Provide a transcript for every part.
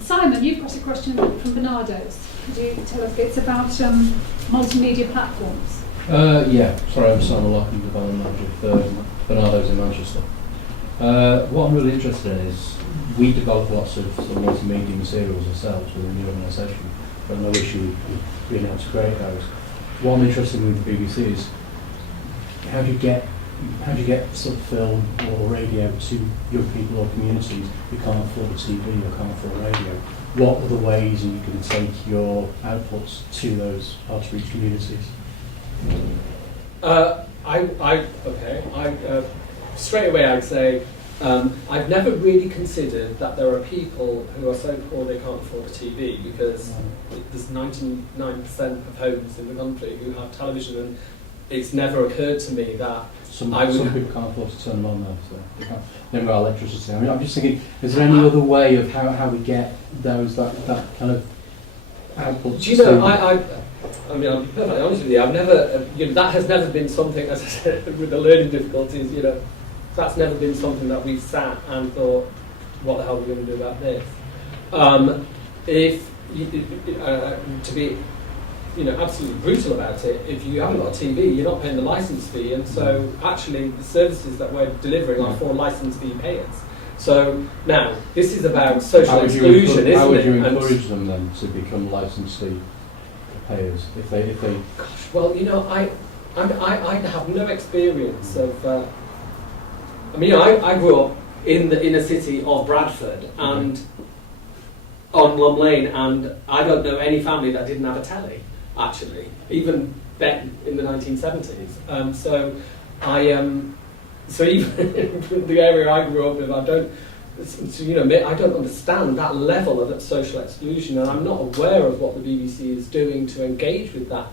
Simon, you've got a question from Bernardo's. Could you tell us? It's about multimedia platforms. Yeah, sorry, I'm Simon Lock, I'm the development manager of Bernardo's in Manchester. What I'm really interested in is we develop lots of sort of multimedia materials ourselves within the organisation. Got no issue with being able to create those. What I'm interested in with the BBC is how do you get sort of film or radio to young people or communities who can't afford a TV or can't afford a radio? What are the ways you can take your outputs to those hard-to-reach communities? Straight away I'd say I've never really considered that there are people who are so poor they can't afford a TV, because there's 99% of homes in the country who have television, and it's never occurred to me that some people can't afford to turn them on though, so they haven't got electricity. I mean, I'm just thinking, is there any other way of how we get those that kind of output? Do you know, I mean, I'm perfectly honest with you, I've never, that has never been something, as I said, with the learning difficulties, that's never been something that we've sat and thought, what the hell are we going to do about this? To be absolutely brutal about it, if you haven't got a TV, you're not paying the licence fee, and so actually the services that we're delivering are for licence fee payers. So now, this is about social exclusion, isn't it? How would you encourage them then to become licence fee payers if they? Gosh, well, I have no experience of. I grew up in the inner city of Bradford and on Lum Lane, and I don't know any family that didn't have a telly, actually, even then in the 1970s. So even in the area I grew up in, I don't understand that level of social exclusion, and I'm not aware of what the BBC is doing to engage with that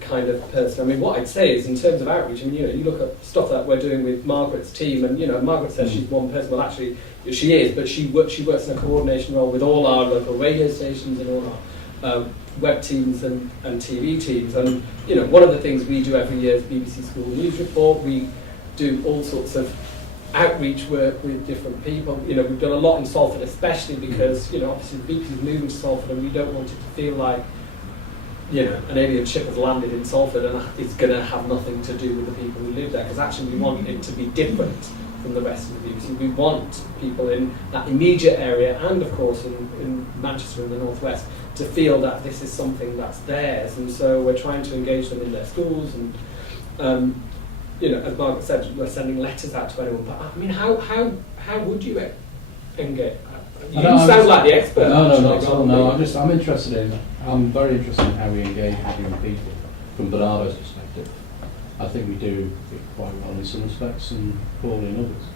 kind of person. I mean, what I'd say is, in terms of outreach, you look at stuff that we're doing with Margaret's team, and Margaret says she's one person. Well, actually, she is, but she works in a coordination role with all our local radio stations and all our web teams and TV teams. And one of the things we do every year is BBC School News Report. We do all sorts of outreach work with different people. We've done a lot in Salford, especially because obviously the BBC's moving to Salford, and we don't want it to feel like an alien ship has landed in Salford and it's going to have nothing to do with the people who live there, because actually we want it to be different from the rest of the BBC. We want people in that immediate area, and of course in Manchester and the Northwest, to feel that this is something that's theirs, and so we're trying to engage them in their schools, and as Margaret said, we're sending letters out to anyone. But I mean, how would you engage? You sound like the expert. No, I'm very interested in how we engage with young people from Bernardo's perspective. I think we do it quite well in some respects and poorly in others.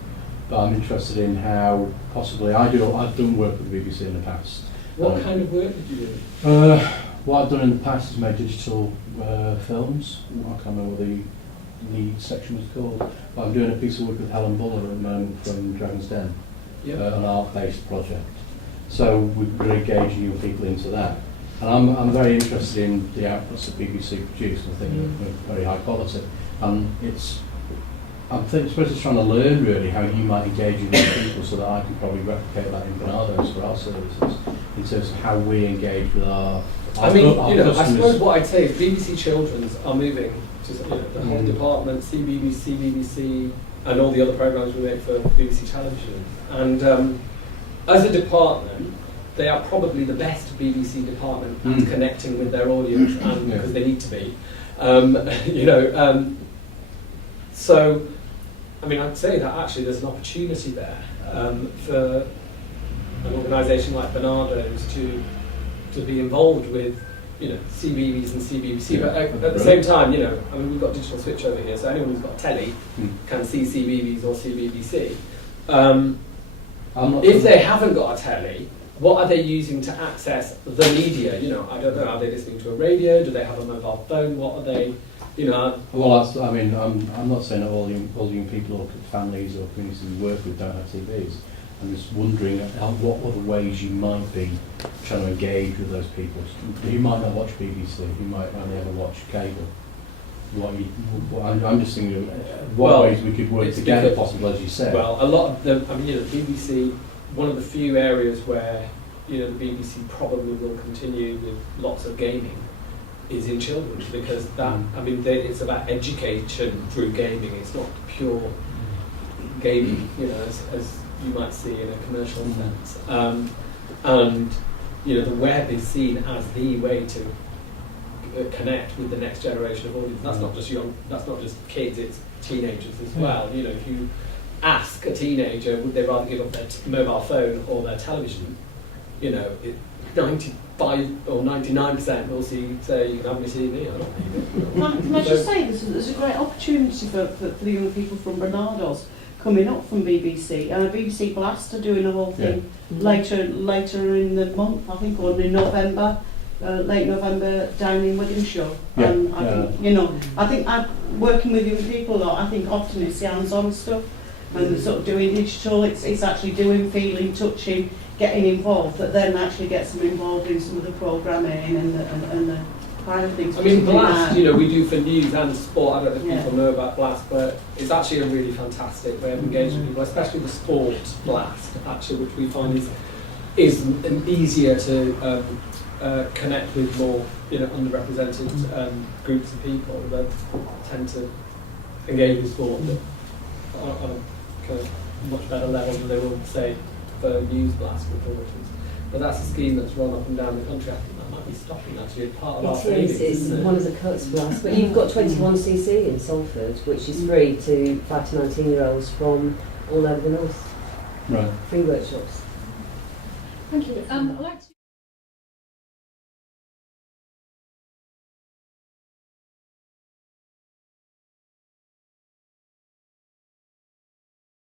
But I'm interested in how possibly I've done work with the BBC in the past. What kind of work did you do? What I've done in the past is made digital films. I can't remember what the lead section was called. But I'm doing a piece of work with Helen Buller at the moment from Dragon's Den. Yep. An art-based project. So we're engaging young people into that. And I'm very interested in the outputs that BBC produce. I think they're very high quality. And I'm supposed to trying to learn really how you might engage with young people, so that I can probably replicate that in Bernardo's for our services, in terms of how we engage with our customers. I suppose what I'd say is BBC Children's are moving to the whole department, CBBC, and all the other programmes we make for BBC Television. And as a department, they are probably the best BBC department at connecting with their audience, and because they need to be. So, I mean, I'd say that actually there's an opportunity there for an organisation like Bernardo's to be involved with CBeebies and CBBC, but at the same time, we've got digital switch over here, so anyone who's got a telly can see CBeebies or CBBC. If they haven't got a telly, what are they using to access the media? I don't know. Are they listening to a radio? Do they have a mobile phone? What are they? Well, I'm not saying that all young people or families or communities we work with don't have TVs. I'm just wondering what other ways you might be trying to engage with those people. You might not watch BBC, you might only ever watch cable. I'm just thinking of ways we could work together, possibly, as you said. Well, a lot of them, BBC one of the few areas where the BBC probably will continue with lots of gaming is in children, because that, it's about education through gaming. It's not pure gaming, as you might see in a commercial sense. And the web is seen as the way to connect with the next generation of audience. That's not just kids; it's teenagers as well. If you ask a teenager would they rather give up their mobile phone or their television, 95 or 99% will say you can have my TV or not. Can I just say there's a great opportunity for the young people from Barnardo's coming up from BBC, and BBC Blast are doing a whole thing later in the month, I think, or in November, late November, down in Withenshaw. I think I'm working with young people a lot. I think often it's the hands-on stuff, and sort of doing digital. It's actually doing, feeling, touching, getting involved, that then actually gets them involved in some of the programming and the kind of things. Blast, we do for news and sport. I don't know if people know about Blast, but it's actually a really fantastic way of engaging with people, especially the sport Blast, actually, which we find is easier to connect with more underrepresented groups of people that tend to engage with sport on a kind of much better level than they will, say, for news Blast reporters. But that's a scheme that's run up and down the country. I think that might be stopping, actually. It's part of our savings, isn't it? One of the cuts for us. But you've got 21cc in Salford, which is free to 5 to 19-year-olds from all over the north. Right. Free workshops. Thank you. I'd like to